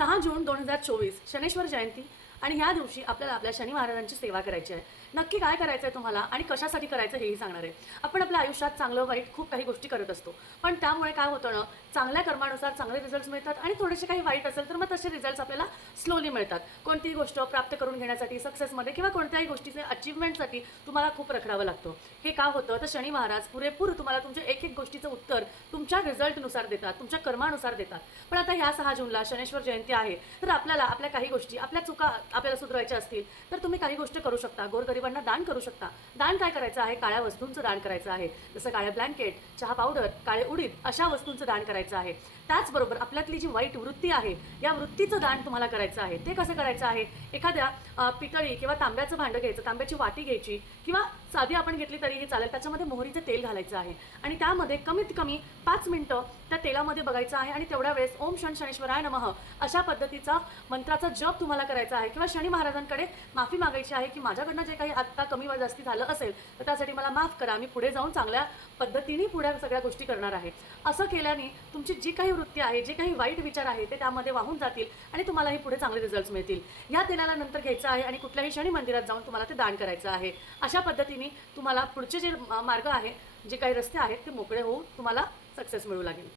सहा जून दोन हजार चोवीस. शनेश्वर जयंती. आणि ह्या दिवशी आपल्याला आपल्या शनी महाराजांची सेवा करायची आहे. नक्की काय करायचं आहे तुम्हाला आणि कशासाठी करायचं हेही सांगणार आहे. आपण आपल्या आयुष्यात चांगलं वाईट खूप काही गोष्टी करत असतो. पण त्यामुळे काय होतं ना चांगल्या कर्मानुसार चांगले रिझल्ट्स मिळतात आणि थोडेसे काही वाईट असेल तर मग तसे रिझल्ट्स आपल्याला स्लोली मिळतात. कोणतीही गोष्ट प्राप्त करून घेण्यासाठी सक्सेसमध्ये किंवा कोणत्याही गोष्टीचे अचिव्हमेंटसाठी तुम्हाला खूप रखडावं लागतं. हे का होतं? तर शनी महाराज पुरेपूर तुम्हाला तुमच्या एक एक गोष्टीचं उत्तर तुमच्या रिझल्टनुसार देतात तुमच्या कर्मानुसार देतात. पण आता ह्या सहा जूनला शनेश्वर जयंती आहे. तर आपल्याला आपल्या काही गोष्टी आपल्या चुका आपल्याला सुधारायच्या असतील तर तुम्ही काही गोष्टी करू शकता. गोरगरिबांना दान करू शकता. दान काय करायचं आहे? काळ्या वस्तूंचं दान करायचं आहे. जसं काळे ब्लँकेट चहा पावडर काळे उडीद अशा वस्तूंचं दान करायचं आहे. त्याचबरोबर आपल्यातली जी वाईट वृत्ती आहे या वृत्तीचं दान तुम्हाला करायचं आहे. ते कसं करायचं आहे? एखाद्या पितळी किंवा तांब्याचं भांडं घ्यायचं तांब्याची वाटी घ्यायची किंवा साधी आपण घेतली तरीही चालेल त्याच्यामध्ये मोहरीचं तेल घालायचं आहे. आणि त्यामध्ये कमीत कमी पाच मिनटं त्या तेलामध्ये बघायचं आहे आणि तेवढ्या वेळेस ओम शण शनेश्वराय नमः अशा पद्धतीचा मंत्राचा जप तुम्हाला करायचा आहे. किंवा शनी महाराजांकडे माफी मागायची आहे की माझ्याकडनं जे काही आत्ता कमी वा जास्ती झालं असेल तर त्यासाठी मला माफ करा. मी पुढे जाऊन चांगल्या पद्धतीने पुढे सगळ्या गोष्टी करणार आहे. असं केल्याने तुमची जी काही वृत्ती आहे जे काही वाईट विचार आहे ते त्यामध्ये वाहून जातील आणि तुम्हालाही पुढे चांगले रिझल्ट्स मिळतील. या तेलाला नंतर घ्यायचं आहे आणि कुठल्याही शनी मंदिरात जाऊन तुम्हाला ते दान करायचं आहे. अशा पद्धतीने तुम्हाला पुढचे जे मार्ग आहे जे काही रस्ते आहेत ते मोकळे होऊन तुम्हाला सक्सेस मिळू लागेल.